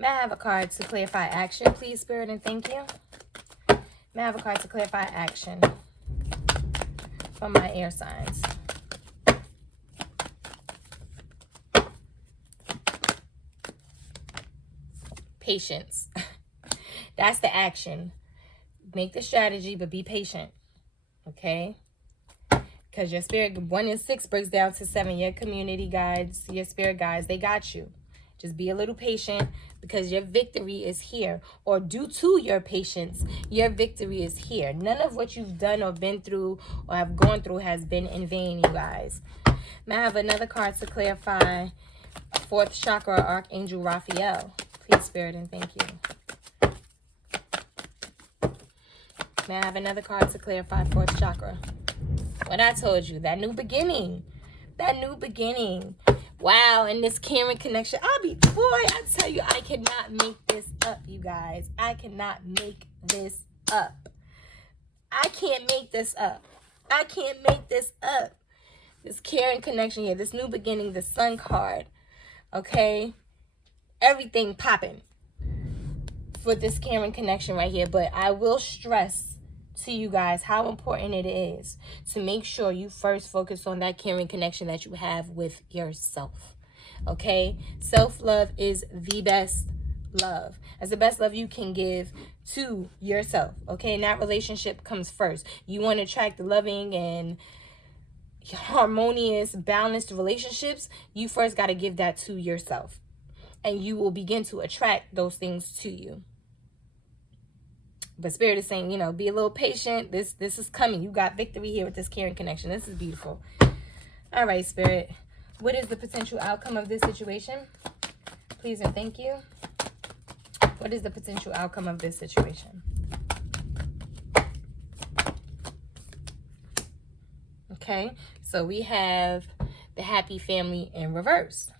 May I have a card to clarify action, please, Spirit, and thank you. May I have a card to clarify action from my air signs? Patience. That's the action. Make the strategy, but be patient. Okay? Because your spirit, 1 and 6 breaks down to 7. Your community guides, your spirit guides, they got you. Just be a little patient because your victory is here. Or due to your patience, your victory is here. None of what you've done or been through or have gone through has been in vain, you guys. May I have another card to clarify 4th chakra, Archangel Raphael? Please, Spirit, and thank you. May I have another card to clarify 4th chakra? What I told you, that new beginning. That new beginning. Wow, and this caring connection. I tell you, I cannot make this up, you guys. I cannot make this up. I can't make this up. I can't make this up. This caring connection here, this new beginning, the Sun card. Okay? Everything popping for this caring connection right here. But I will stress to you guys how important it is to make sure you first focus on that caring connection that you have with yourself. Okay? Self-love is the best love. It's the best love you can give to yourself. Okay? And that relationship comes first. You want to attract the loving and harmonious, balanced relationships, you first got to give that to yourself. And you will begin to attract those things to you. But Spirit is saying, you know, be a little patient. This is coming. You got victory here with this caring connection. This is beautiful. All right, Spirit. What is the potential outcome of this situation? Please and thank you. What is the potential outcome of this situation? Okay, so we have the happy family in reverse.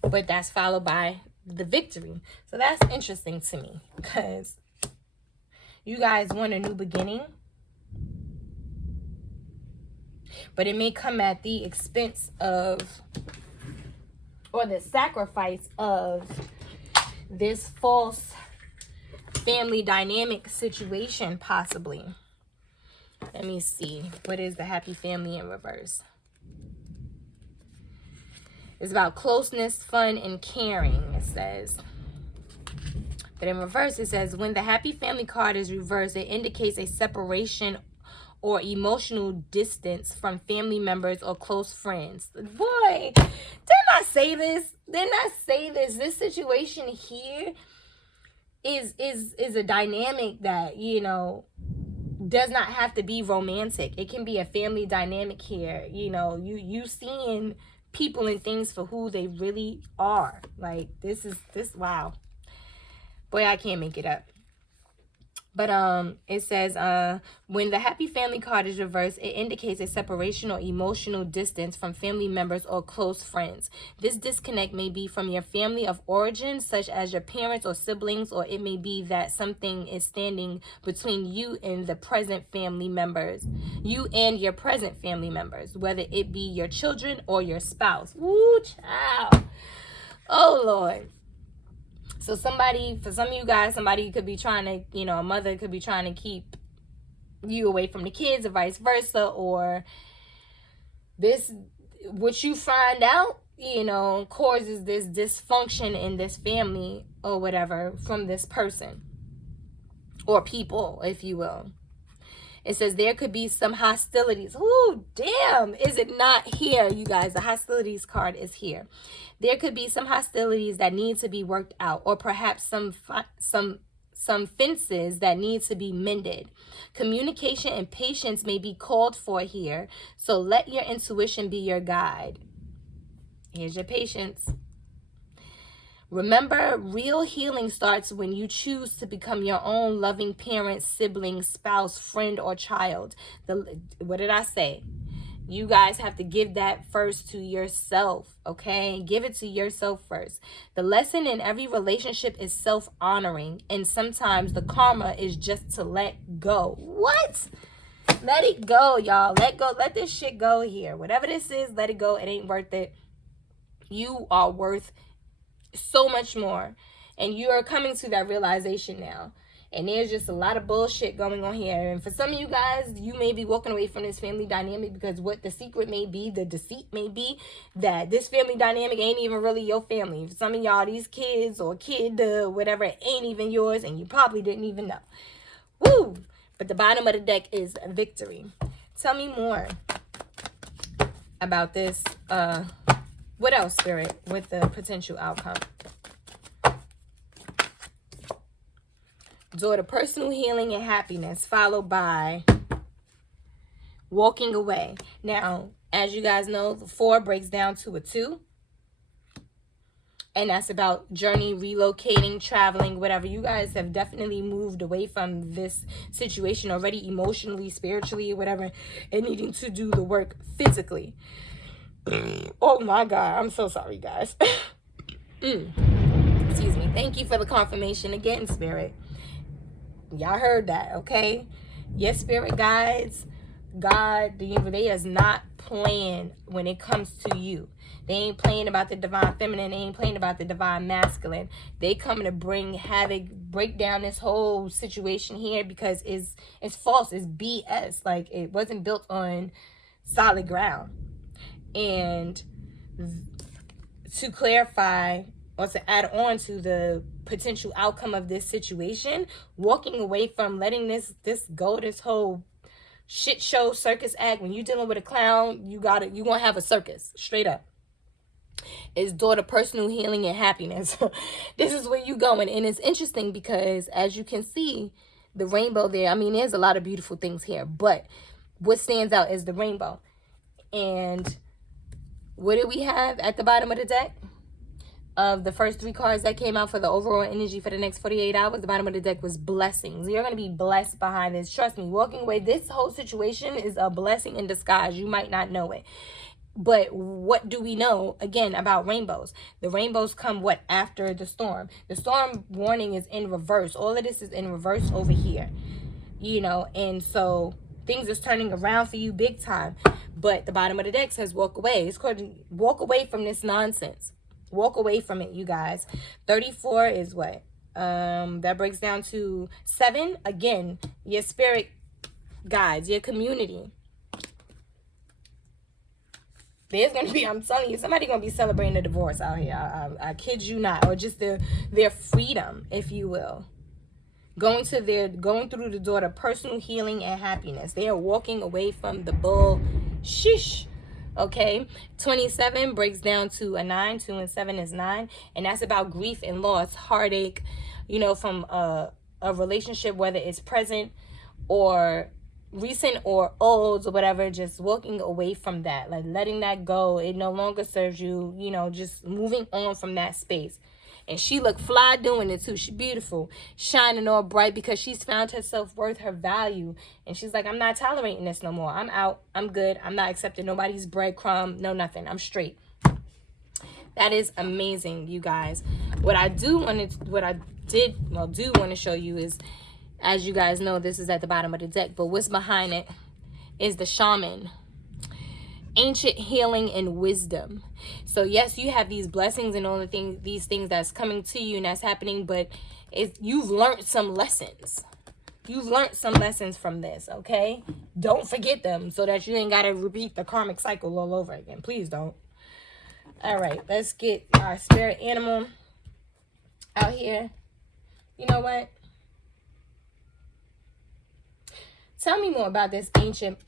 But that's followed by the victory. So that's interesting to me because you guys want a new beginning, but it may come at the expense of, or the sacrifice of, this false family dynamic situation, possibly. Let me see. What is the happy family in reverse? It's about closeness, fun, and caring, it says. But in reverse, it says, when the happy family card is reversed, it indicates a separation or emotional distance from family members or close friends. Boy, didn't I say this? Didn't I say this? This situation here is a dynamic that, you know, does not have to be romantic. It can be a family dynamic here. You know, you seeing people and things for who they really are. Like, wow. Boy, I can't make it up. But it says, when the happy family card is reversed, it indicates a separation or emotional distance from family members or close friends. This disconnect may be from your family of origin, such as your parents or siblings, or it may be that something is standing between you and the present family members, you and your present family members, whether it be your children or your spouse. Woo, child. Oh, Lord. So somebody, for some of you guys, somebody could be trying to, you know, a mother could be trying to keep you away from the kids or vice versa. Or this, what you find out, you know, causes this dysfunction in this family or whatever from this person or people, if you will. It says there could be some hostilities. Ooh, damn. Is it not here, you guys? The hostilities card is here. There could be some hostilities that need to be worked out, or perhaps some fences that need to be mended. Communication and patience may be called for here, so let your intuition be your guide. Here's your patience. Remember, real healing starts when you choose to become your own loving parent, sibling, spouse, friend, or child. What did I say? You guys have to give that first to yourself, okay? Give it to yourself first. The lesson in every relationship is self-honoring, and sometimes the karma is just to let go. What? Let it go, y'all. Let go. Let this shit go here. Whatever this is, let it go. It ain't worth it. You are worth so much more. And you are coming to that realization now. And there's just a lot of bullshit going on here. And for some of you guys, you may be walking away from this family dynamic because what the secret may be, the deceit may be, that this family dynamic ain't even really your family. For some of y'all, these kids or kid, whatever, ain't even yours, and you probably didn't even know. Woo! But the bottom of the deck is victory. Tell me more about this. What else, Spirit, with the potential outcome? Door to personal healing and happiness, followed by walking away. Now, as you guys know, the 4 breaks down to a 2. And that's about journey, relocating, traveling, whatever. You guys have definitely moved away from this situation already, emotionally, spiritually, whatever, and needing to do the work physically. Oh my God, I'm so sorry, guys. Excuse me. Thank you for the confirmation again, Spirit. Y'all heard that, okay? Yes, Spirit guides, God, the universe, they is not playing when it comes to you. They ain't playing about the divine feminine. They ain't playing about the divine masculine. They coming to bring havoc, break down this whole situation here because it's false. It's BS. Like, it wasn't built on solid ground. And to clarify, or to add on to the potential outcome of this situation, walking away from letting this go, this whole shit show circus act. When you're dealing with a clown, you're gonna have a circus, straight up. Is door to personal healing and happiness. This is where you going. And it's interesting because, as you can see, the rainbow there, I mean, there's a lot of beautiful things here, but what stands out is the rainbow. And what do we have at the bottom of the deck? Of the first 3 cards that came out for the overall energy for the next 48 hours, the bottom of the deck was blessings. You're going to be blessed behind this. Trust me, walking away, this whole situation is a blessing in disguise. You might not know it. But what do we know, again, about rainbows? The rainbows come, what, after the storm? The storm warning is in reverse. All of this is in reverse over here. You know, and so things is turning around for you big time. But the bottom of the deck says walk away. It's called walk away from this nonsense. Walk away from it, you guys. 34 is what? That breaks down to 7. Again, your spirit guides, your community. There's going to be, I'm telling you, somebody going to be celebrating a divorce out here. I kid you not. Or just their freedom, if you will. Going through the door to personal healing and happiness. They are walking away from the bull. Shish. Okay, 27 breaks down to a 9. 2 and 7 is 9, and that's about grief and loss, heartache, you know, from a relationship, whether it's present or recent or old or whatever. Just walking away from that, like letting that go. It no longer serves you, you know, just moving on from that space. And she looked fly doing it too. She's beautiful, shining all bright because she's found her self-worth, her value. And she's like, I'm not tolerating this no more. I'm out. I'm good. I'm not accepting nobody's breadcrumb. No, nothing. I'm straight. That is amazing, you guys. What I do want to show you is, as you guys know, this is at the bottom of the deck. But what's behind it is the shaman. Ancient healing and wisdom. So yes, you have these blessings and all these things that's coming to you and that's happening, but you've learned some lessons. You've learned some lessons from this, okay? Don't forget them so that you ain't got to repeat the karmic cycle all over again. Please don't. All right, let's get our spirit animal out here. You know what? Tell me more about this ancient,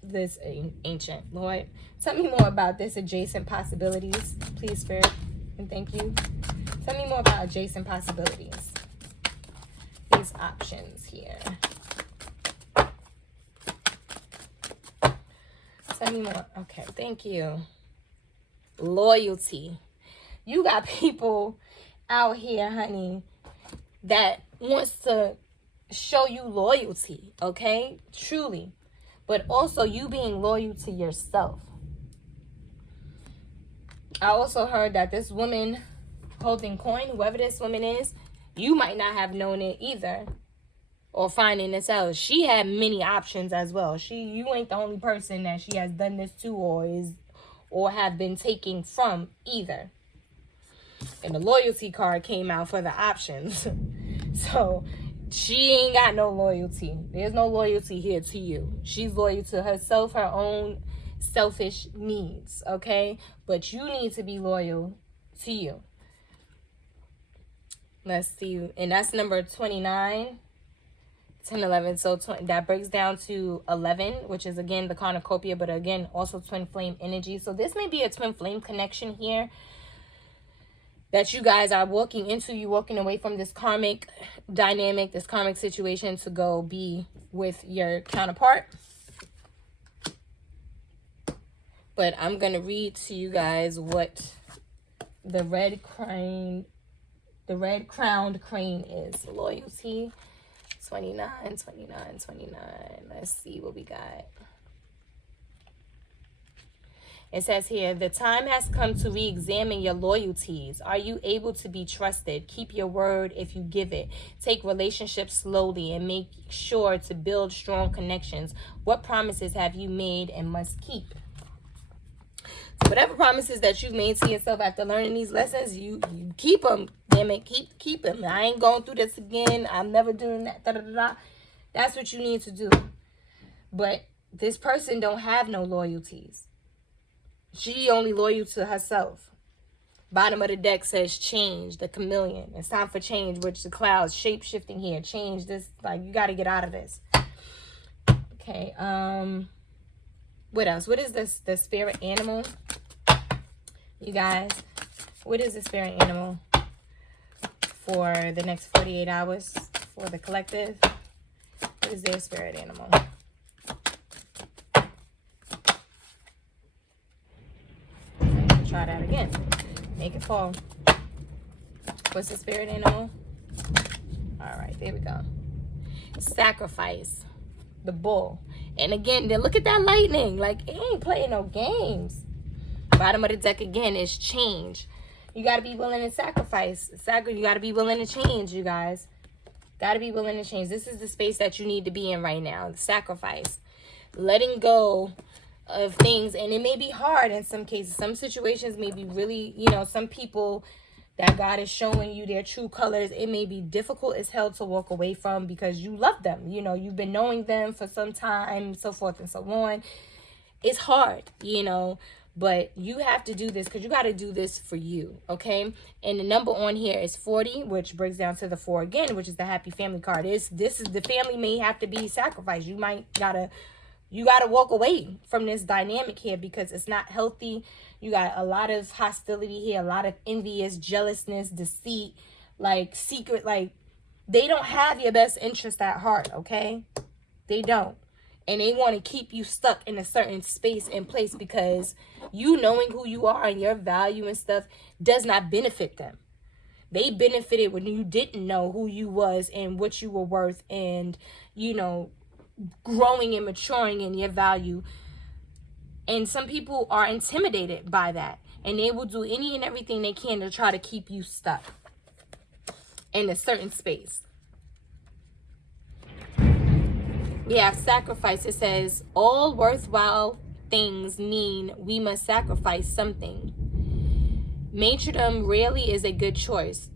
Lord. Tell me more about this adjacent possibilities, please, Spirit, and thank you. Tell me more about adjacent possibilities. These options here. Tell me more. Okay, thank you. Loyalty. You got people out here, honey, that wants to show you loyalty, okay? Truly. But also you being loyal to yourself. I also heard that this woman holding coin, whoever this woman is, you might not have known it either, or finding this out. She had many options as well. You ain't the only person that she has done this to or have been taking from either. And the loyalty card came out for the options. So she ain't got no loyalty. There's no loyalty here to you. She's loyal to herself, her own selfish needs, okay? But you need to be loyal to you. Let's see. And that's number 29. 10, 11. So that breaks down to 11, which is, again, the cornucopia, but, again, also twin flame energy. So this may be a twin flame connection here that you guys are walking into. You walking away from this karmic dynamic, this karmic situation, to go be with your counterpart. But I'm going to read to you guys what the red crowned crane is. Loyalty. 29, 29, 29. Let's see what we got. It says here, the time has come to re-examine your loyalties. Are you able to be trusted? Keep your word if you give it. Take relationships slowly and make sure to build strong connections. What promises have you made and must keep? So whatever promises that you've made to yourself after learning these lessons, you keep them. Damn it, keep them. I ain't going through this again. I'm never doing that. Da, da, da, da. That's what you need to do. But this person don't have no loyalties. She only loyal to herself. Bottom of the deck says change, the chameleon. It's time for change, which the clouds shape-shifting here. Change this. Like, you got to get out of this. Okay. What else? What is this? The spirit animal? You guys, what is the spirit animal for the next 48 hours for the collective? What is their spirit animal? Try that again. Make it fall. What's the spirit animal? All right, there we go. Sacrifice. The bull. And again, then look at that lightning. Like, it ain't playing no games. Bottom of the deck again is change. You got to be willing to sacrifice. You got to be willing to change, you guys. Got to be willing to change. This is the space that you need to be in right now. Sacrifice. Letting go of things. And it may be hard in some cases. Some situations may be really, some people that God is showing you their true colors, it may be difficult as hell to walk away from because you love them. You've been knowing them for some time, so forth and so on. It's hard, but you have to do this because you got to do this for you, okay? And the number on here is 40, which breaks down to the 4 again, which is the happy family card. This is the family may have to be sacrificed. You gotta walk away from this dynamic here because it's not healthy. You got a lot of hostility here, a lot of envious, jealousness, deceit, like secret, like they don't have your best interest at heart, okay? They don't. And they want to keep you stuck in a certain space and place because you knowing who you are and your value and stuff does not benefit them. They benefited when you didn't know who you was and what you were worth and, growing and maturing in your value. And some people are intimidated by that. And they will do any and everything they can to try to keep you stuck in a certain space. Yeah, sacrifice. It says, all worthwhile things mean we must sacrifice something. Martyrdom rarely is a good choice.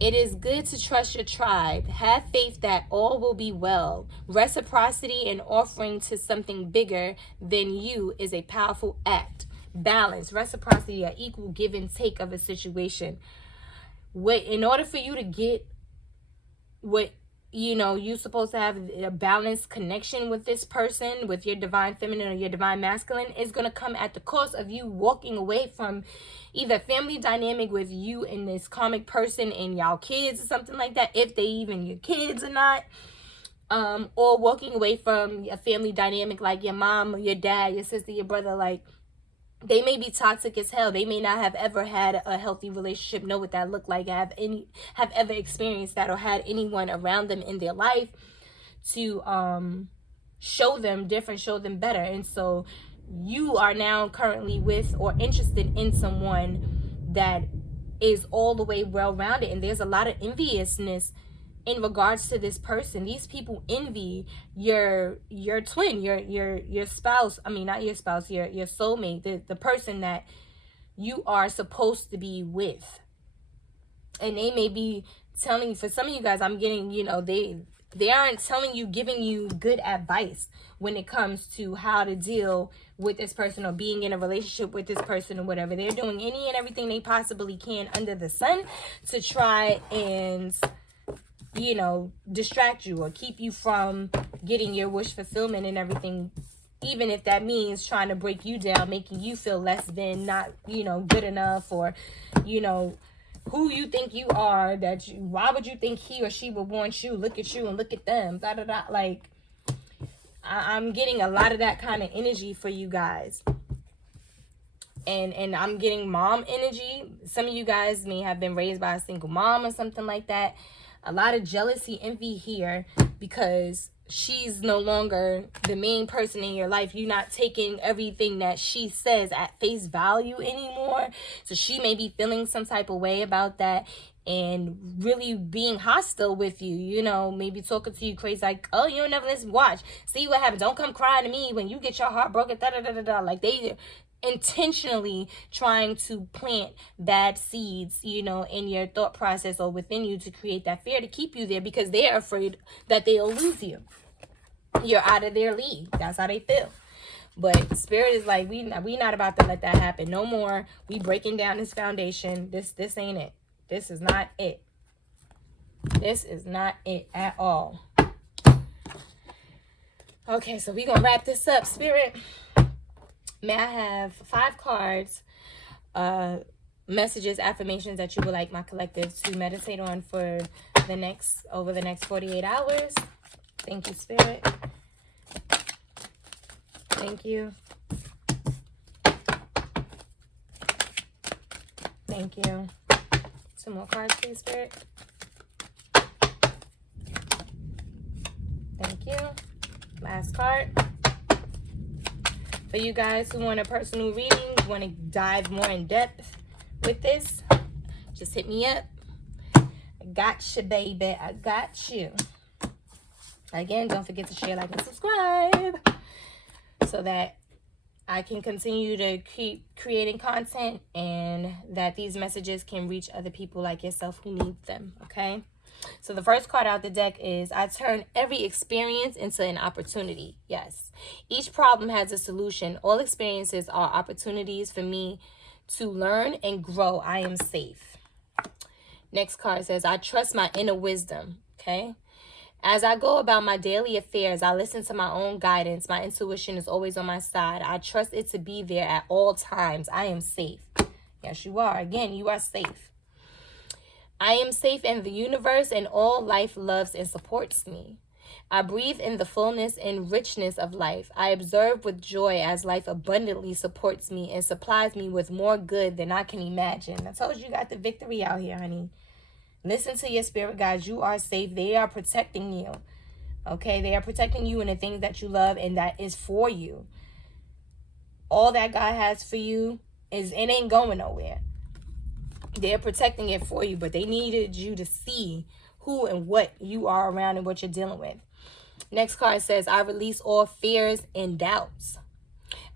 It is good to trust your tribe. Have faith that all will be well. Reciprocity and offering to something bigger than you is a powerful act. Balance, reciprocity, an equal give and take of a situation. In order for you to get what you're supposed to have a balanced connection with this person, with your divine feminine or your divine masculine, is going to come at the cost of you walking away from either family dynamic with you and this karmic person and y'all kids or something like that, if they even your kids or not, or walking away from a family dynamic like your mom or your dad, your sister, your brother. Like, they may be toxic as hell. They may not have ever had a healthy relationship, know what that looked like, have ever experienced that, or had anyone around them in their life to show them different, show them better. And so you are now currently with or interested in someone that is all the way well-rounded, and there's a lot of enviousness in regards to this person. These people envy your twin, your spouse. I mean, not your spouse, your soulmate, the person that you are supposed to be with. And they may be telling you, for some of you guys, I'm getting, you know, they aren't telling you, giving you good advice when it comes to how to deal with this person or being in a relationship with this person or whatever. They're doing any and everything they possibly can under the sun to try and, you know, distract you or keep you from getting your wish fulfillment and everything, even if that means trying to break you down, making you feel less than, not, you know, good enough, or, you know, who you think you are, that you, why would you think he or she would want you? Look at you and look at them. Da, da, da. Like, I'm getting a lot of that kind of energy for you guys. And I'm getting mom energy. Some of you guys may have been raised by a single mom or something like that. A lot of jealousy, envy here, because she's no longer the main person in your life. You're not taking everything that she says at face value anymore. So she may be feeling some type of way about that and really being hostile with you, you know, maybe talking to you crazy, like, oh, you don't never listen, watch, see what happens, don't come crying to me when you get your heart broken, da da da da da. Like, they intentionally trying to plant bad seeds, you know, in your thought process or within you to create that fear to keep you there, because they're afraid that they'll lose you. You're out of their league. That's how they feel. But Spirit is like, we not about to let that happen no more. We breaking down this foundation. This ain't it. This is not it. This is not it at all. Okay, so we're gonna wrap this up. Spirit, may I have 5 cards, messages, affirmations that you would like my collective to meditate on for over the next 48 hours. Thank you, Spirit. Thank you. Thank you. 2 more cards, please, Spirit. Thank you. Last card. For you guys who want a personal reading, want to dive more in depth with this, just hit me up. I got you, baby. I got you. Again, don't forget to share, like, and subscribe so that I can continue to keep creating content and that these messages can reach other people like yourself who need them, okay? So the first card out the deck is, I turn every experience into an opportunity. Yes. Each problem has a solution. All experiences are opportunities for me to learn and grow. I am safe. Next card says, I trust my inner wisdom, okay? As I go about my daily affairs, I listen to my own guidance. My intuition is always on my side. I trust it to be there at all times. I am safe. Yes, you are. Again, you are safe. I am safe in the universe, and all life loves and supports me. I breathe in the fullness and richness of life. I observe with joy as life abundantly supports me and supplies me with more good than I can imagine. I told you, you got the victory out here, honey. Listen to your spirit guides. You are safe. They are protecting you. Okay? They are protecting you and the things that you love, and that is for you. All that God has for you, it ain't going nowhere. They're protecting it for you, but they needed you to see who and what you are around and what you're dealing with. Next card says, I release all fears and doubts.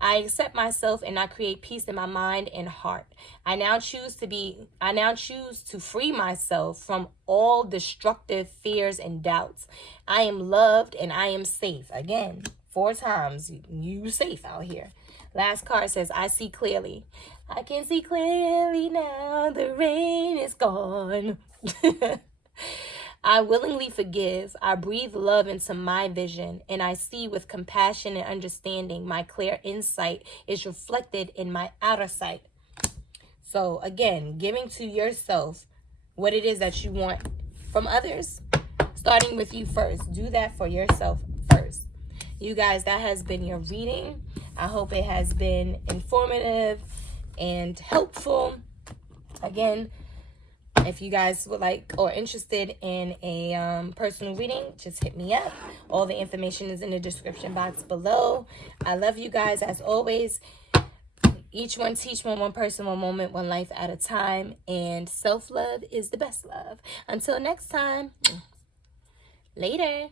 I accept myself and I create peace in my mind and heart. I now choose to free myself from all destructive fears and doubts. I am loved and I am safe. Again, 4 times, you safe out here. Last card says, I see clearly. I can see clearly now, the rain is gone. I willingly forgive. I breathe love into my vision, and I see with compassion and understanding. My clear insight is reflected in my outer sight. So again, giving to yourself what it is that you want from others, starting with you first. Do that for yourself first. You guys, that has been your reading. I hope it has been informative and helpful. Again, if you guys would like or interested in a personal reading, just hit me up. All the information is in the description box below. I love you guys as always. Each one teach one person, one moment, one life at a time. And self-love is the best love. Until next time, later.